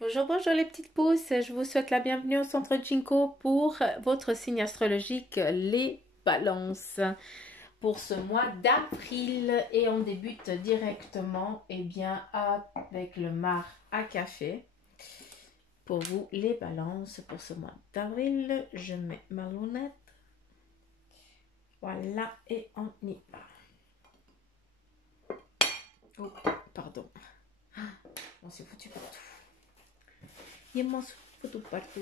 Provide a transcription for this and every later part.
Bonjour, bonjour les petites pousses, je vous souhaite la bienvenue au centre Jinko pour votre signe astrologique, les balances, pour ce mois d'avril. Et on débute directement avec le mar à café. Pour vous, les balances, pour ce mois d'avril, je mets ma lunette. Voilà, et on y va. Oh, pardon. On s'est foutu partout. Il m'en foutu partout.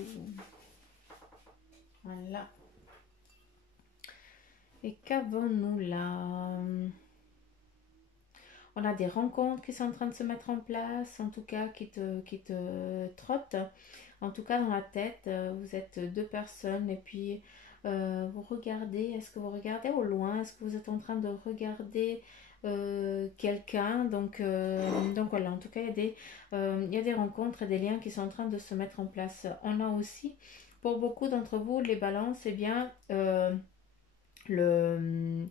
Voilà. Et qu'avons-nous là? On a des rencontres qui sont en train de se mettre en place, en tout cas qui te trottent. En tout cas dans la tête, vous êtes deux personnes et puis vous regardez, est-ce que vous regardez au loin? Est-ce que vous êtes en train de regarder quelqu'un? Donc voilà, en tout cas il y a des rencontres et des liens qui sont en train de se mettre en place. On a aussi, pour beaucoup d'entre vous, les balances, eh bien, le,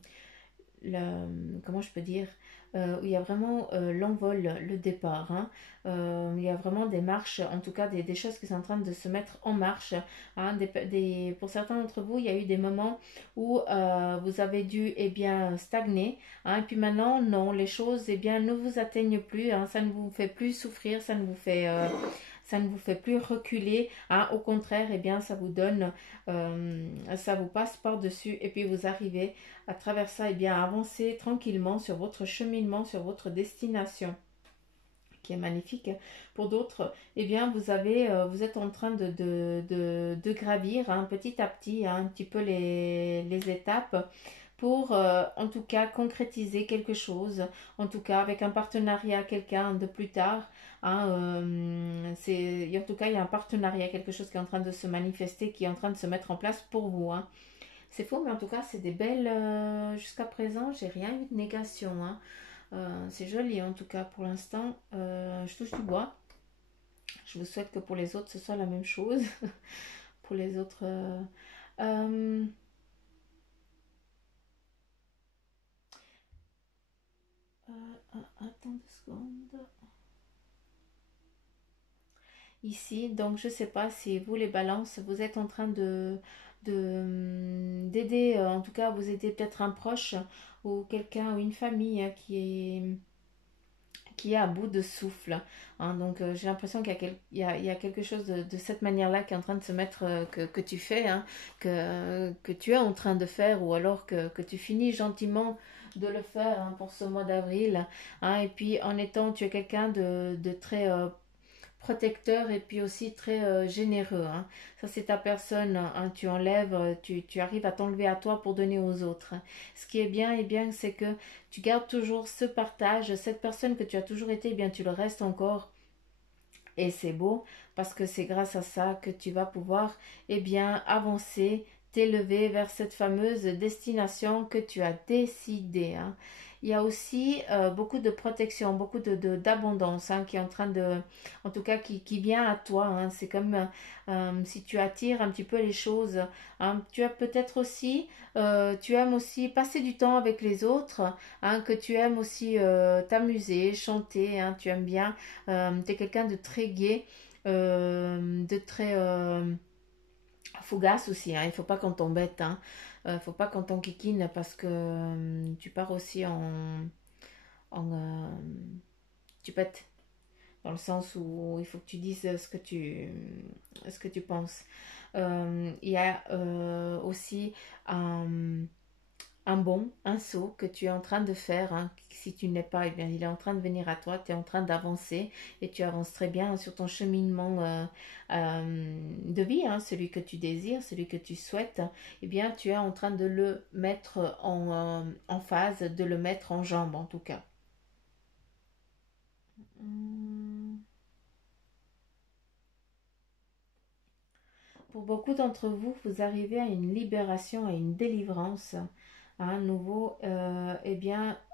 comment je peux dire, où il y a vraiment l'envol, le départ. Hein. Il y a vraiment des marches, en tout cas des choses qui sont en train de se mettre en marche. Hein. Pour certains d'entre vous, il y a eu des moments où vous avez dû stagner. Hein. Et puis maintenant, non, les choses ne vous atteignent plus. Hein. Ça ne vous fait plus souffrir, ça ne vous fait plus reculer, hein. Au contraire, ça vous donne, ça vous passe par-dessus et puis vous arrivez à travers ça, à avancer tranquillement sur votre cheminement, sur votre destination qui est magnifique. Pour d'autres, vous êtes en train de gravir, hein, petit à petit, hein, un petit peu les étapes pour en tout cas concrétiser quelque chose, en tout cas avec un partenariat, quelqu'un de plus tard. Hein, en tout cas, il y a un partenariat, quelque chose qui est en train de se manifester, qui est en train de se mettre en place pour vous. Hein. C'est faux, mais en tout cas, c'est des belles. Jusqu'à présent, j'ai rien eu de négation. Hein. C'est joli, en tout cas, pour l'instant. Je touche du bois. Je vous souhaite que pour les autres, ce soit la même chose. Pour les autres. Euh, attends 2 secondes. Ici, donc je sais pas si vous, les balances, vous êtes en train d'aider, en tout cas, vous aidez peut-être un proche ou quelqu'un ou une famille, hein, qui est à bout de souffle. Hein. Donc j'ai l'impression qu'il y a quelque chose de cette manière-là qui est en train de se mettre, que tu fais, hein, que tu es en train de faire, ou alors que tu finis gentiment de le faire, hein, pour ce mois d'avril. Hein. Et puis tu es quelqu'un de très protecteur et puis aussi très généreux. Hein. Ça, c'est ta personne. Hein. Tu enlèves, tu arrives à t'enlever à toi pour donner aux autres. Ce qui est bien, c'est que tu gardes toujours ce partage. Cette personne que tu as toujours été, tu le restes encore. Et c'est beau parce que c'est grâce à ça que tu vas pouvoir avancer, t'élever vers cette fameuse destination que tu as décidé. Hein. Il y a aussi beaucoup de protection, beaucoup d'abondance, hein, qui est en train de, en tout cas qui vient à toi. Hein. C'est comme si tu attires un petit peu les choses. Hein. Tu as peut-être aussi, tu aimes aussi passer du temps avec les autres, hein, que tu aimes aussi t'amuser, chanter. Hein. Tu aimes bien, tu es quelqu'un de très gai, de très fougasse aussi. Hein. Il ne faut pas qu'on t'embête. Hein. Faut pas qu'on t'enquiquine parce que tu pars aussi en tu pètes, dans le sens où il faut que tu dises ce que tu penses. Il y a aussi un saut que tu es en train de faire. Hein. Si tu n'es pas, il est en train de venir à toi, tu es en train d'avancer et tu avances très bien sur ton cheminement de vie, hein, celui que tu désires, celui que tu souhaites. Tu es en train de le mettre en phase, de le mettre en jambe en tout cas. Pour beaucoup d'entre vous, vous arrivez à une libération, à une délivrance, à un nouveau,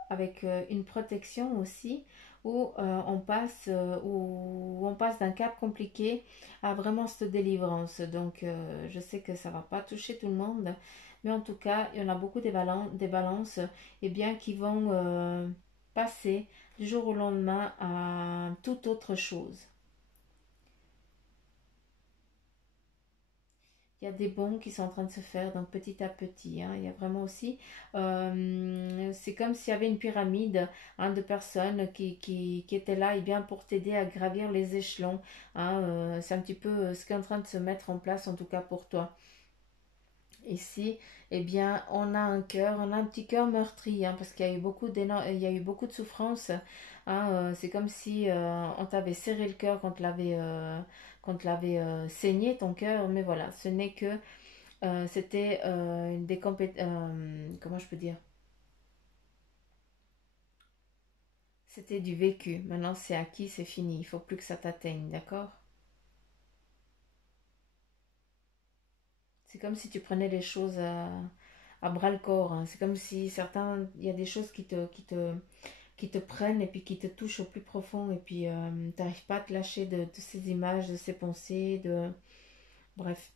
avec une protection aussi, où on passe d'un cap compliqué à vraiment cette délivrance. Donc, je sais que ça va pas toucher tout le monde, mais en tout cas, il y en a beaucoup des balances, qui vont passer du jour au lendemain à toute autre chose. il y a des bons qui sont en train de se faire, donc petit à petit, hein. Il y a vraiment aussi, c'est comme s'il y avait une pyramide, hein, de personnes qui étaient là et bien pour t'aider à gravir les échelons, hein. C'est un petit peu ce qui est en train de se mettre en place, en tout cas pour toi. Ici, eh bien, on a un cœur, on a un petit cœur meurtri, hein, parce qu'il y a eu il y a eu beaucoup de souffrance, hein. C'est comme si on t'avait serré le cœur quand l'avait saigné ton cœur, mais voilà, ce n'est que c'était des compétences, comment je peux dire, c'était du vécu. Maintenant, c'est acquis, c'est fini. Il faut plus que ça t'atteigne, d'accord? C'est comme si tu prenais les choses à bras le corps, hein. C'est comme si il y a des choses qui te prennent et puis qui te touchent au plus profond et puis t'arrives pas à te lâcher de ces images, de ces pensées, bref.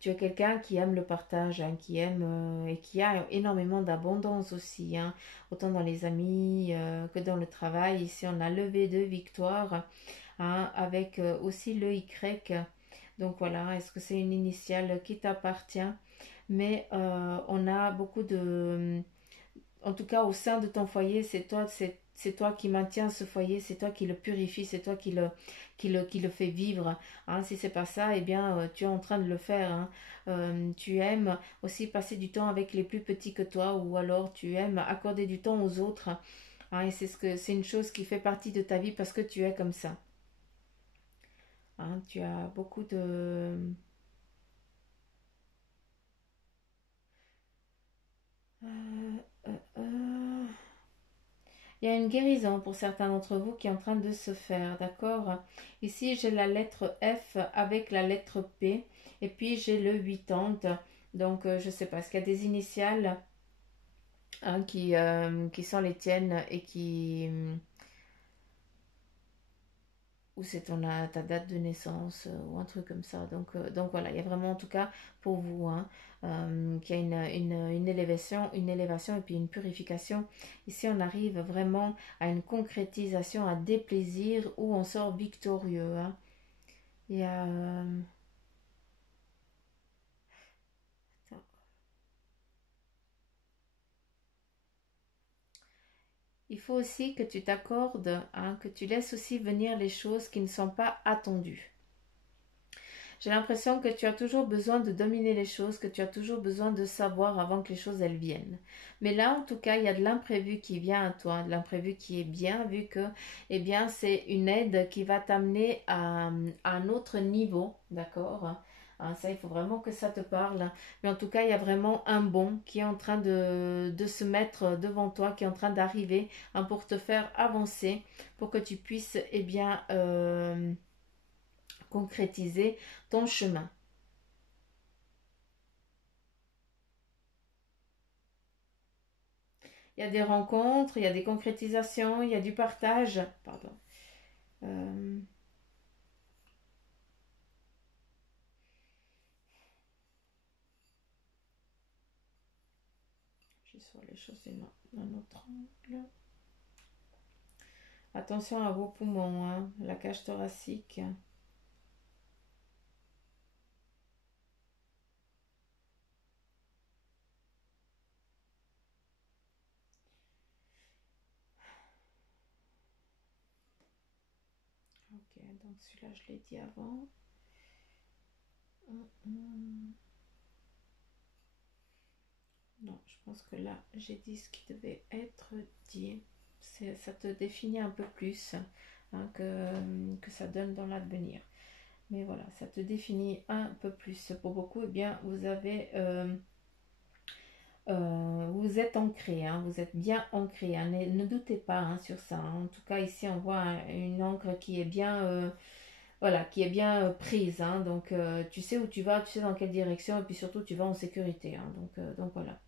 Tu es quelqu'un qui aime le partage, hein, qui aime et qui a énormément d'abondance aussi, hein, autant dans les amis que dans le travail. Ici, on a levé de victoire, hein, avec aussi le Y. Donc voilà, est-ce que c'est une initiale qui t'appartient? Mais on a beaucoup de, en tout cas au sein de ton foyer, c'est toi qui maintiens ce foyer, c'est toi qui le purifie, c'est toi qui le fait vivre, hein. Si c'est pas ça, eh bien tu es en train de le faire, hein. Tu aimes aussi passer du temps avec les plus petits que toi, ou alors tu aimes accorder du temps aux autres, hein, et c'est une chose qui fait partie de ta vie parce que tu es comme ça, hein. Tu as beaucoup de euh, euh, euh, il y a une guérison pour certains d'entre vous qui est en train de se faire, d'accord? Ici, j'ai la lettre F avec la lettre P et puis j'ai le 80. Donc, je ne sais pas, est-ce qu'il y a des initiales, hein, qui sont les tiennes et ou c'est ta date de naissance, ou un truc comme ça. Donc voilà, il y a vraiment en tout cas pour vous, hein, qu'il y a une élévation et puis une purification. Ici, on arrive vraiment à une concrétisation, à des plaisirs où on sort victorieux, hein. Il y a, il faut aussi que tu t'accordes, hein, que tu laisses aussi venir les choses qui ne sont pas attendues. J'ai l'impression que tu as toujours besoin de dominer les choses, que tu as toujours besoin de savoir avant que les choses elles viennent. Mais là, en tout cas, il y a de l'imprévu qui vient à toi, de l'imprévu qui est bien, vu que, eh bien, c'est une aide qui va t'amener à un autre niveau, d'accord? Hein, ça, il faut vraiment que ça te parle. Mais en tout cas, il y a vraiment un bon qui est en train de se mettre devant toi, qui est en train d'arriver, hein, pour te faire avancer, pour que tu puisses, eh bien, concrétiser ton chemin. Il y a des rencontres, il y a des concrétisations, il y a du partage. Pardon. Euh, je vais sur les choses d'un autre angle. Attention à vos poumons, hein, la cage thoracique. Ok, donc celui-là, je l'ai dit avant. Non, je pense que là, j'ai dit ce qui devait être dit. Ça te définit un peu plus, hein, que ça donne dans l'avenir. Mais voilà, ça te définit un peu plus. Pour beaucoup, eh bien, vous avez vous êtes ancré, hein, vous êtes bien ancré, hein, ne doutez pas, hein, sur ça, hein. En tout cas, ici, on voit, hein, une encre qui est bien, voilà, qui est bien prise, hein. Donc, tu sais où tu vas, tu sais dans quelle direction, et puis surtout, tu vas en sécurité, hein. Donc voilà,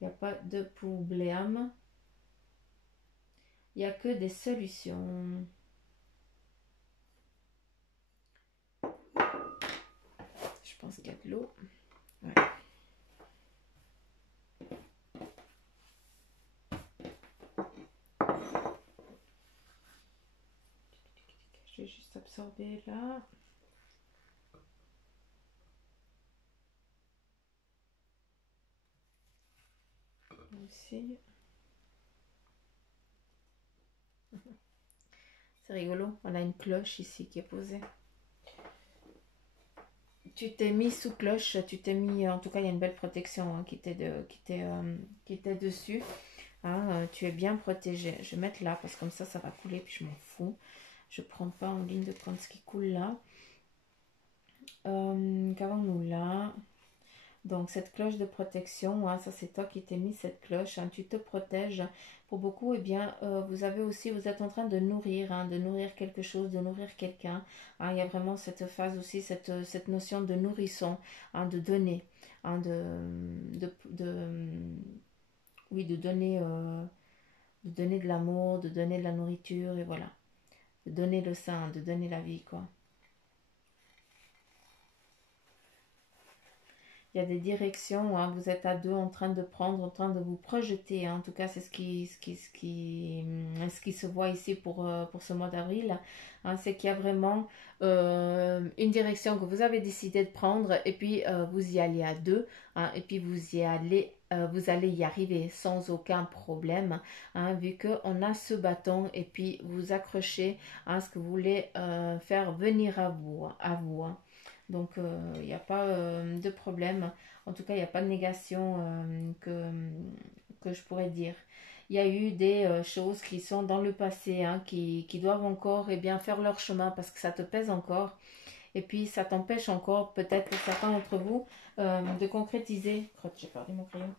il n'y a pas de problème, il n'y a que des solutions. Je pense qu'il y a de l'eau. Ouais. Je vais juste absorber là. ici. C'est rigolo, on a une cloche ici qui est posée. Tu t'es mis sous cloche, tu t'es mis, en tout cas il y a une belle protection hein, qui était dessus. Hein, tu es bien protégé. Je vais mettre là parce que comme ça va couler puis je m'en fous. Je prends pas en ligne de compte ce qui coule là. Qu'avons-nous là? Donc cette cloche de protection, hein, ça c'est toi qui t'es mis cette cloche, hein, tu te protèges. Pour beaucoup, eh bien, vous avez aussi, vous êtes en train de nourrir, hein, de nourrir quelque chose, de nourrir quelqu'un. Hein, il y a vraiment cette phase aussi, cette notion de nourrisson, hein, de donner, hein, oui, de donner de l'amour, de donner de la nourriture, et voilà. De donner le sein, de donner la vie, quoi. Il y a des directions, hein, vous êtes à deux en train de prendre, en train de vous projeter. Hein, en tout cas, c'est ce qui se voit ici pour ce mois d'avril. Hein, c'est qu'il y a vraiment une direction que vous avez décidé de prendre et puis vous y allez à deux. Hein, et puis vous allez y arriver sans aucun problème. Hein, vu qu'on a ce bâton et puis vous accrochez à ce que vous voulez faire venir à vous. Hein. Donc, il n'y a pas de problème. En tout cas, il n'y a pas de négation que je pourrais dire. Il y a eu des choses qui sont dans le passé, hein, qui doivent encore eh bien, faire leur chemin parce que ça te pèse encore. Et puis, ça t'empêche encore, peut-être pour certains d'entre vous, de concrétiser. J'ai perdu mon crayon.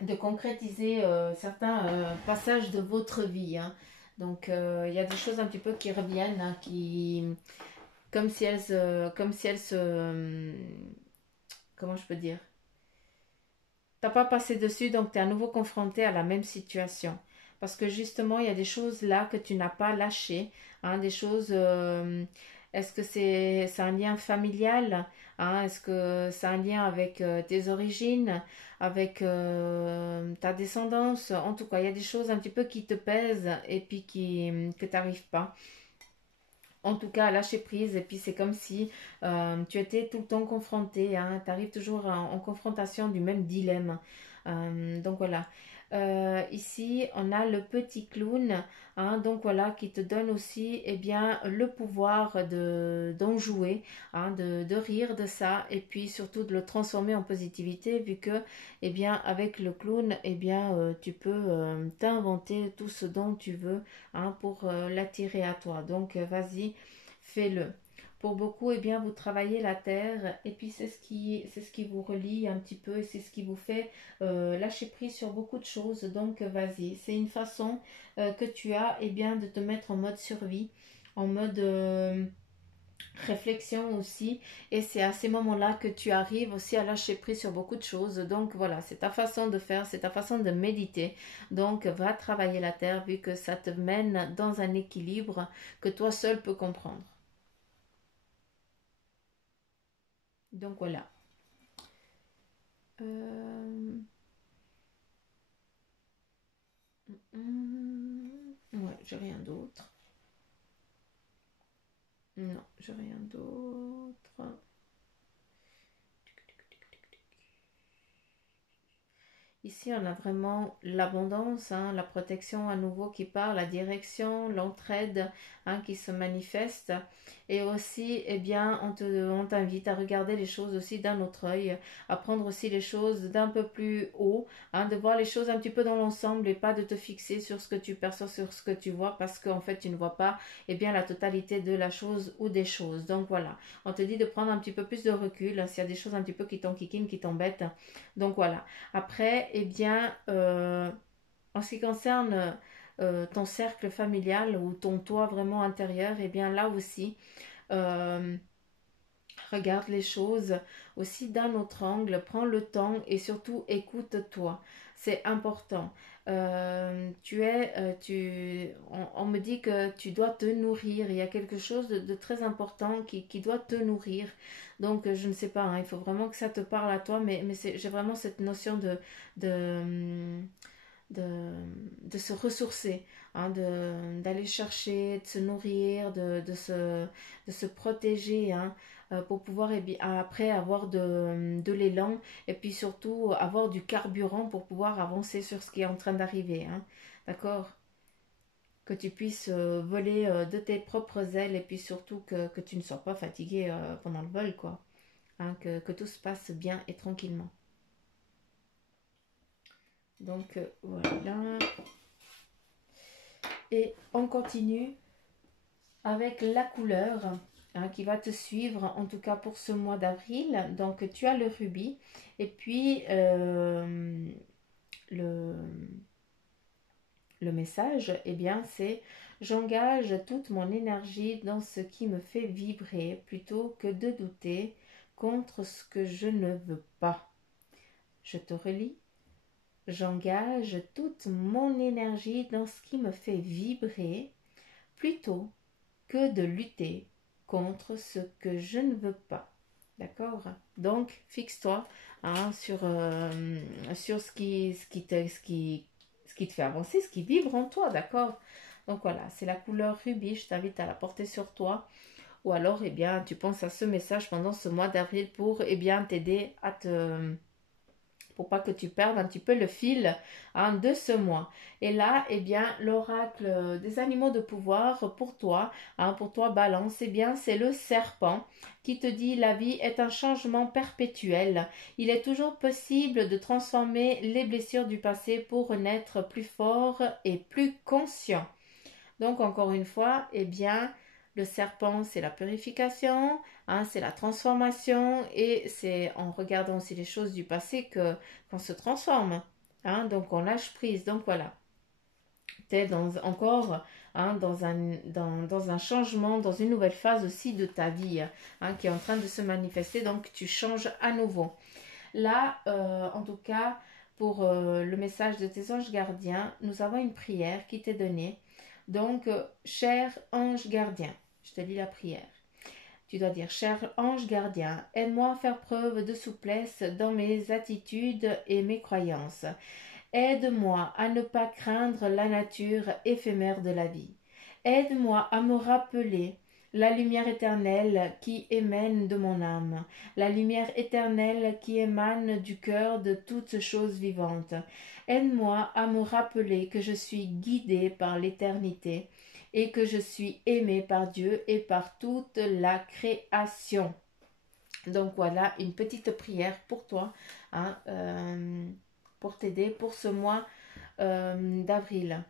De concrétiser certains passages de votre vie. Hein. Donc, il y a des choses un petit peu qui reviennent, hein, comme si elles se, comment je peux dire, t'as pas passé dessus donc tu es à nouveau confronté à la même situation parce que justement il y a des choses là que tu n'as pas lâchées, hein, des choses, est-ce que c'est un lien familial, hein, est-ce que c'est un lien avec tes origines, avec ta descendance, en tout cas il y a des choses un petit peu qui te pèsent et puis que tu n'arrives pas en tout cas à lâcher prise. Et puis c'est comme si tu étais tout le temps confronté, hein, tu arrives toujours en confrontation du même dilemme. Donc voilà. Ici, on a le petit clown, hein, donc voilà, qui te donne aussi eh bien, le pouvoir d'en jouer, hein, de rire de ça, et puis surtout de le transformer en positivité, vu que eh bien, avec le clown, eh bien, tu peux t'inventer tout ce dont tu veux, hein, pour l'attirer à toi. Donc vas-y, fais-le. Pour beaucoup, eh bien, vous travaillez la terre et puis c'est ce qui vous relie un petit peu et c'est ce qui vous fait lâcher prise sur beaucoup de choses. Donc, vas-y. C'est une façon que tu as eh bien, de te mettre en mode survie, en mode réflexion aussi. Et c'est à ces moments-là que tu arrives aussi à lâcher prise sur beaucoup de choses. Donc, voilà, c'est ta façon de faire, c'est ta façon de méditer. Donc, va travailler la terre vu que ça te mène dans un équilibre que toi seul peux comprendre. Donc voilà. Ouais, j'ai rien d'autre. Non, j'ai rien d'autre. Ici, on a vraiment l'abondance, hein, la protection à nouveau qui part, la direction, l'entraide, hein, qui se manifeste. Et aussi, eh bien, on t'invite à regarder les choses aussi d'un autre œil, à prendre aussi les choses d'un peu plus haut, hein, de voir les choses un petit peu dans l'ensemble et pas de te fixer sur ce que tu perçois, sur ce que tu vois, parce qu'en fait, tu ne vois pas eh bien, la totalité de la chose ou des choses. Donc voilà, on te dit de prendre un petit peu plus de recul, s'il y a des choses un petit peu qui t'enquiquinent, qui t'embêtent. Donc voilà. Après, eh bien, en ce qui concerne ton cercle familial ou ton toit vraiment intérieur, eh bien là aussi, euh, regarde les choses aussi d'un autre angle, prends le temps et surtout écoute-toi. C'est important. On me dit que tu dois te nourrir. Il y a quelque chose de très important qui doit te nourrir. Donc, je ne sais pas, hein, il faut vraiment que ça te parle à toi, mais j'ai vraiment cette notion de se ressourcer, hein, d'aller chercher, de se nourrir, de se protéger, hein, pour pouvoir après avoir de l'élan et puis surtout avoir du carburant pour pouvoir avancer sur ce qui est en train d'arriver. Hein, d'accord? Que tu puisses voler de tes propres ailes et puis surtout que tu ne sois pas fatigué pendant le vol, quoi. Hein, que tout se passe bien et tranquillement. Donc voilà. Et on continue avec la couleur, hein, qui va te suivre en tout cas pour ce mois d'avril. Donc tu as le rubis et puis le message, eh bien c'est: j'engage toute mon énergie dans ce qui me fait vibrer plutôt que de douter contre ce que je ne veux pas. Je te relis: j'engage toute mon énergie dans ce qui me fait vibrer plutôt que de lutter contre ce que je ne veux pas. D'accord? Donc, fixe-toi, hein, sur ce qui te fait avancer, ce qui vibre en toi. D'accord? Donc voilà, c'est la couleur rubis. Je t'invite à la porter sur toi. Ou alors, eh bien, tu penses à ce message pendant ce mois d'avril pour, eh bien, t'aider à pour pas que tu perdes un petit peu le fil, hein, de ce mois. Et là, eh bien, l'oracle des animaux de pouvoir pour toi, hein, pour toi Balance, eh bien, c'est le serpent qui te dit: la vie est un changement perpétuel. Il est toujours possible de transformer les blessures du passé pour renaître plus fort et plus conscient. Donc, encore une fois, eh bien, le serpent, c'est la purification, hein, c'est la transformation, et c'est en regardant aussi les choses du passé qu'on se transforme. Hein, donc, on lâche prise. Donc, voilà. Tu es encore, hein, dans un changement, dans une nouvelle phase aussi de ta vie, hein, qui est en train de se manifester. Donc, tu changes à nouveau. Là, en tout cas, pour le message de tes anges gardiens, nous avons une prière qui t'est donnée. Donc, cher ange gardien, je te lis la prière. Tu dois dire: cher ange gardien, aide-moi à faire preuve de souplesse dans mes attitudes et mes croyances. Aide-moi à ne pas craindre la nature éphémère de la vie. Aide-moi à me rappeler la lumière éternelle qui émane de mon âme, la lumière éternelle qui émane du cœur de toutes choses vivantes. Aide-moi à me rappeler que je suis guidée par l'éternité et que je suis aimée par Dieu et par toute la création. Donc voilà une petite prière pour toi, hein, pour t'aider pour ce mois d'avril.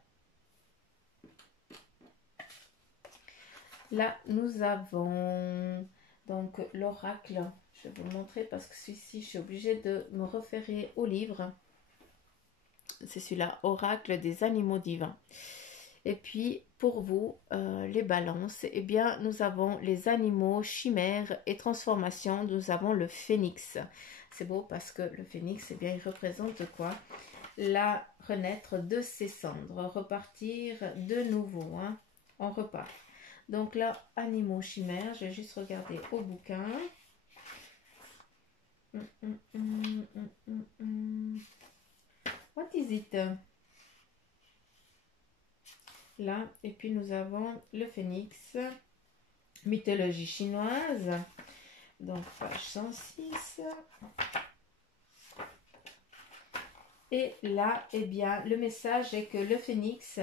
Là, nous avons donc l'oracle. Je vais vous le montrer parce que celui-ci, je suis obligée de me référer au livre. C'est celui-là, oracle des animaux divins. Et puis, pour vous, les balances, eh bien, nous avons les animaux, chimères et transformations. Nous avons le phénix. C'est beau parce que le phénix, eh bien, il représente quoi? La renaître de ses cendres, repartir de nouveau, hein. On repart. Donc là, animaux chimères, je vais juste regarder au bouquin. What is it? Là, et puis nous avons le phénix, mythologie chinoise. Donc, page 106. Et là, eh bien, le message est que le phénix,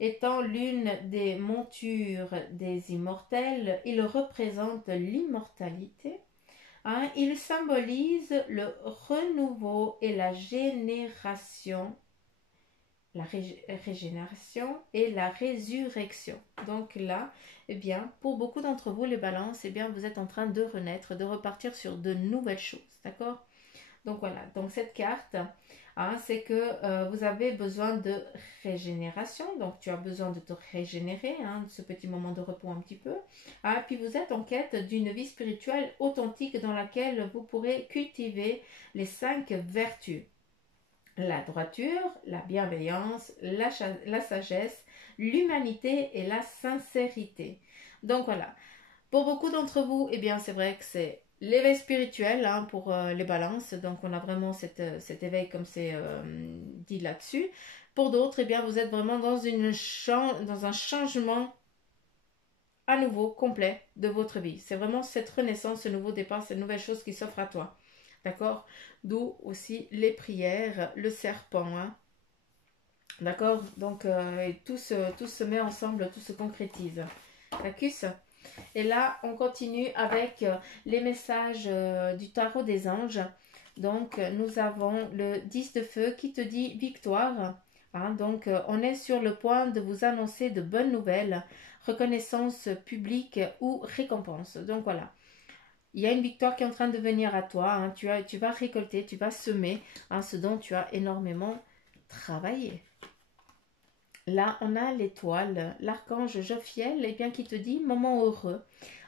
étant l'une des montures des immortels, il représente l'immortalité. Hein, il symbolise le renouveau et la génération, la régénération et la résurrection. Donc là, eh bien, pour beaucoup d'entre vous, les balances, eh bien, vous êtes en train de renaître, de repartir sur de nouvelles choses. D'accord? Donc voilà, donc cette carte, hein, c'est que vous avez besoin de régénération, donc tu as besoin de te régénérer, hein, ce petit moment de repos un petit peu. Ah, puis vous êtes en quête d'une vie spirituelle authentique dans laquelle vous pourrez cultiver les 5 vertus: la droiture, la bienveillance, la sagesse, l'humanité et la sincérité. Donc voilà, pour beaucoup d'entre vous, eh bien c'est vrai que c'est l'éveil spirituel hein, pour les balances. Donc, on a vraiment cet éveil comme c'est dit là-dessus. Pour d'autres, eh bien, vous êtes vraiment dans, dans un changement à nouveau complet de votre vie. C'est vraiment cette renaissance, ce nouveau départ, cette nouvelle chose qui s'offre à toi. D'accord? D'où aussi les prières, le serpent. Hein. D'accord? Donc, tout se met ensemble, tout se concrétise. D'accord? Et là, on continue avec les messages du tarot des anges. Donc, nous avons le 10 de feu qui te dit victoire. Hein, donc, on est sur le point de vous annoncer de bonnes nouvelles, reconnaissance publique ou récompense. Donc, voilà. Il y a une victoire qui est en train de venir à toi. Hein, tu vas récolter, tu vas semer hein, ce dont tu as énormément travaillé. Là, on a l'étoile, l'archange Jophiel, eh bien, qui te dit moment heureux.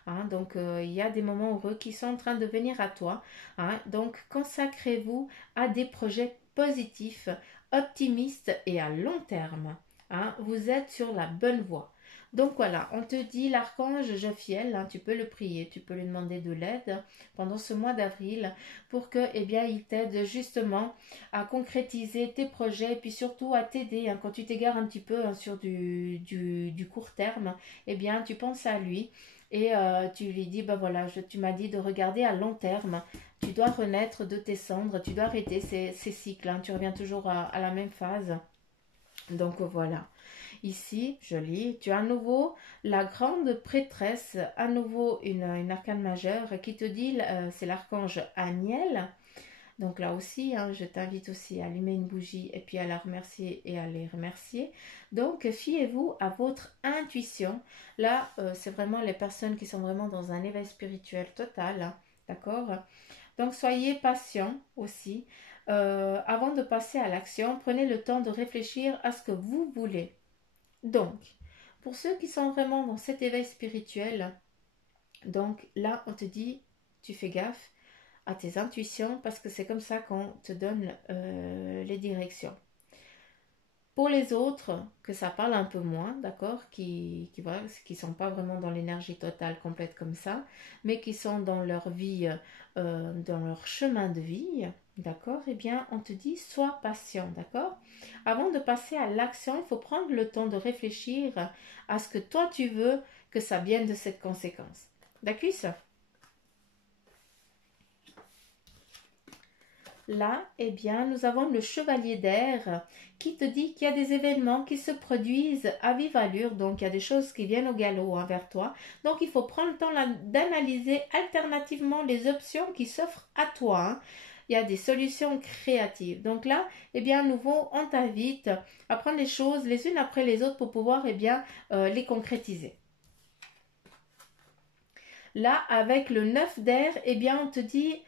Hein, donc, il y a des moments heureux qui sont en train de venir à toi. Hein, donc, consacrez-vous à des projets positifs, optimistes et à long terme. Hein, vous êtes sur la bonne voie. Donc voilà, on te dit l'archange Jophiel, hein, tu peux le prier, tu peux lui demander de l'aide pendant ce mois d'avril pour que, eh bien, il t'aide justement à concrétiser tes projets et puis surtout à t'aider hein, quand tu t'égares un petit peu hein, sur du court terme, eh bien, tu penses à lui et tu lui dis, bah voilà, tu m'as dit de regarder à long terme. Tu dois renaître de tes cendres, tu dois arrêter ces cycles, hein, tu reviens toujours à la même phase. Donc voilà. Ici, je lis, tu as à nouveau la grande prêtresse, à nouveau une arcane majeure qui te dit, c'est l'archange Aniel. Donc là aussi, hein, je t'invite aussi à allumer une bougie et puis à la remercier et à les remercier. Donc, fiez-vous à votre intuition. Là, c'est vraiment les personnes qui sont vraiment dans un éveil spirituel total. Hein, d'accord? Donc, soyez patients aussi. Avant de passer à l'action, prenez le temps de réfléchir à ce que vous voulez. Donc, pour ceux qui sont vraiment dans cet éveil spirituel, donc là, on te dit, tu fais gaffe à tes intuitions parce que c'est comme ça qu'on te donne les directions. Pour les autres, que ça parle un peu moins, d'accord, voilà, qui sont pas vraiment dans l'énergie totale complète comme ça, mais qui sont dans leur vie, dans leur chemin de vie, d'accord, eh bien, on te dit, sois patient, d'accord. Avant de passer à l'action, il faut prendre le temps de réfléchir à ce que toi tu veux que ça vienne de cette conséquence. D'accord? Là, eh bien, nous avons le chevalier d'air qui te dit qu'il y a des événements qui se produisent à vive allure, donc il y a des choses qui viennent au galop hein, vers toi. Donc il faut prendre le temps d'analyser alternativement les options qui s'offrent à toi. Hein. Il y a des solutions créatives. Donc là, eh bien, à nouveau, on t'invite à prendre les choses les unes après les autres pour pouvoir eh bien, les concrétiser. Là, avec le 9 d'air, eh bien, on te dit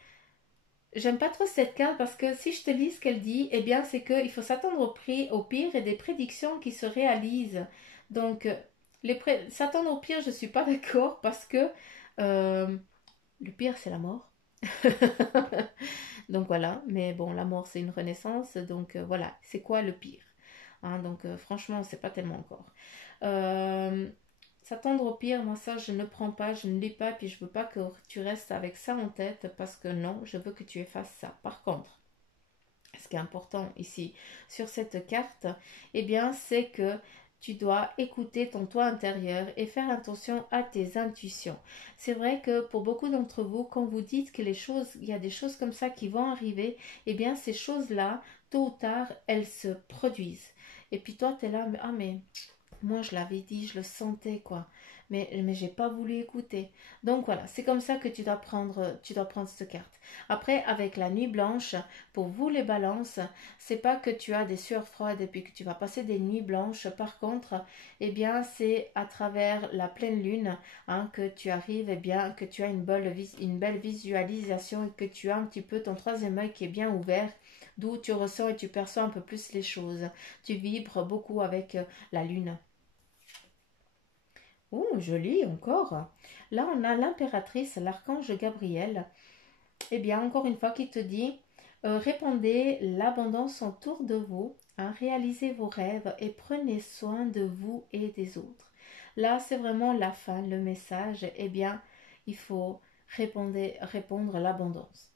j'aime pas trop cette carte parce que si je te lis ce qu'elle dit, eh bien c'est qu'il faut s'attendre au pire et des prédictions qui se réalisent. Donc, s'attendre au pire, je suis pas d'accord parce que le pire c'est la mort. Donc voilà, mais bon, la mort c'est une renaissance, donc voilà, c'est quoi le pire hein, donc franchement, c'est pas tellement encore. Euh, S'attendre au pire, moi ça je ne prends pas, je ne lis pas, puis je veux pas que tu restes avec ça en tête parce que non, je veux que tu effaces ça. Par contre, ce qui est important ici sur cette carte, eh bien c'est que tu dois écouter ton toi intérieur et faire attention à tes intuitions. C'est vrai que pour beaucoup d'entre vous, quand vous dites que il y a des choses comme ça qui vont arriver, eh bien ces choses-là, tôt ou tard, elles se produisent. Et puis toi, tu es là, mais moi, je l'avais dit, je le sentais, quoi. Mais j'ai pas voulu écouter. Donc voilà, c'est comme ça que tu dois prendre cette carte. Après, avec la nuit blanche, pour vous les balances, c'est pas que tu as des sueurs froides et puis que tu vas passer des nuits blanches. Par contre, eh bien, c'est à travers la pleine lune hein, que tu arrives, eh bien, que tu as une belle visualisation et que tu as un petit peu ton troisième œil qui est bien ouvert, d'où tu ressens et tu perçois un peu plus les choses. Tu vibres beaucoup avec la lune. Oh, joli encore. Là, on a l'impératrice, l'archange Gabriel. Eh bien, encore une fois, qui te dit répandez l'abondance autour de vous, hein, réalisez vos rêves et prenez soin de vous et des autres. Là, c'est vraiment la fin, le message. Eh bien, il faut répondre l'abondance,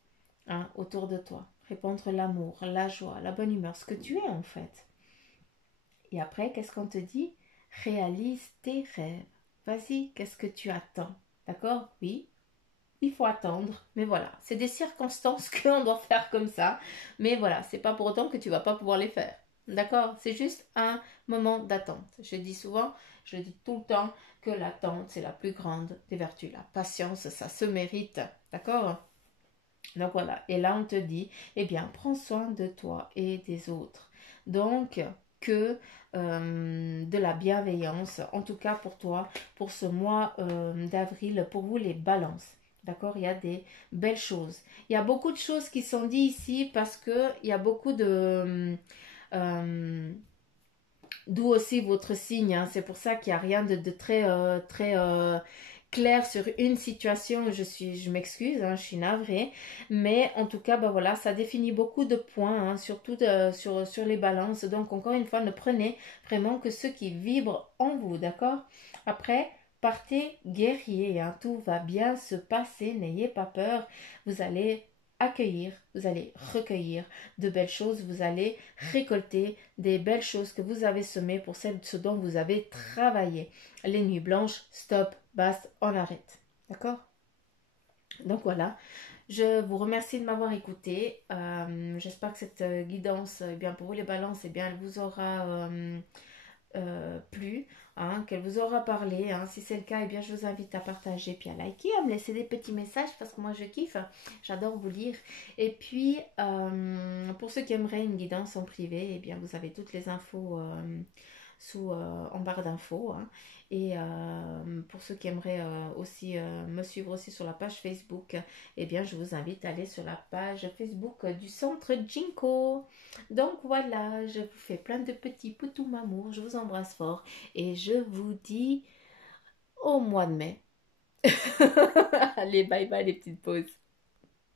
hein, autour de toi. Répondre l'amour, la joie, la bonne humeur, ce que tu es en fait. Et après, qu'est-ce qu'on te dit? Réalise tes rêves. Vas-y, qu'est-ce que tu attends? D'accord? Oui, il faut attendre. Mais voilà, c'est des circonstances qu'on doit faire comme ça. Mais voilà, c'est pas pour autant que tu vas pas pouvoir les faire. D'accord? C'est juste un moment d'attente. Je dis souvent, je dis tout le temps que l'attente, c'est la plus grande des vertus. La patience, ça se mérite. D'accord? Donc voilà. Et là, on te dit, eh bien, prends soin de toi et des autres. Donc, que de la bienveillance, en tout cas pour toi, pour ce mois d'avril, pour vous les balances. D'accord? Il y a des belles choses. Il y a beaucoup de choses qui sont dites ici parce que il y a beaucoup de... d'où aussi votre signe. Hein. C'est pour ça qu'il n'y a rien de très, très clair sur une situation. Je m'excuse, hein, je suis navrée. Mais en tout cas, bah voilà, ça définit beaucoup de points, hein, surtout sur les balances. Donc, encore une fois, ne prenez vraiment que ce qui vibre en vous, d'accord? Après, partez guerrier, hein, tout va bien se passer, n'ayez pas peur. Vous allez accueillir, vous allez recueillir de belles choses, vous allez récolter des belles choses que vous avez semées pour ce dont vous avez travaillé. Les nuits blanches, stop, basta, on arrête. D'accord? Donc voilà, je vous remercie de m'avoir écouté. J'espère que cette guidance, eh bien, pour vous les balances, eh bien, elle vous aura plu, hein, qu'elle vous aura parlé. Hein. Si c'est le cas, eh bien, je vous invite à partager, puis à liker, à me laisser des petits messages parce que moi je kiffe, j'adore vous lire. Et puis, pour ceux qui aimeraient une guidance en privé, eh bien, vous avez toutes les infos en barre d'infos. Hein. Et pour ceux qui aimeraient aussi me suivre aussi sur la page Facebook, eh bien, je vous invite à aller sur la page Facebook du centre Jinko. Donc voilà, je vous fais plein de petits poutous amour, je vous embrasse fort et je vous dis au mois de mai. Allez, bye bye les petites pauses.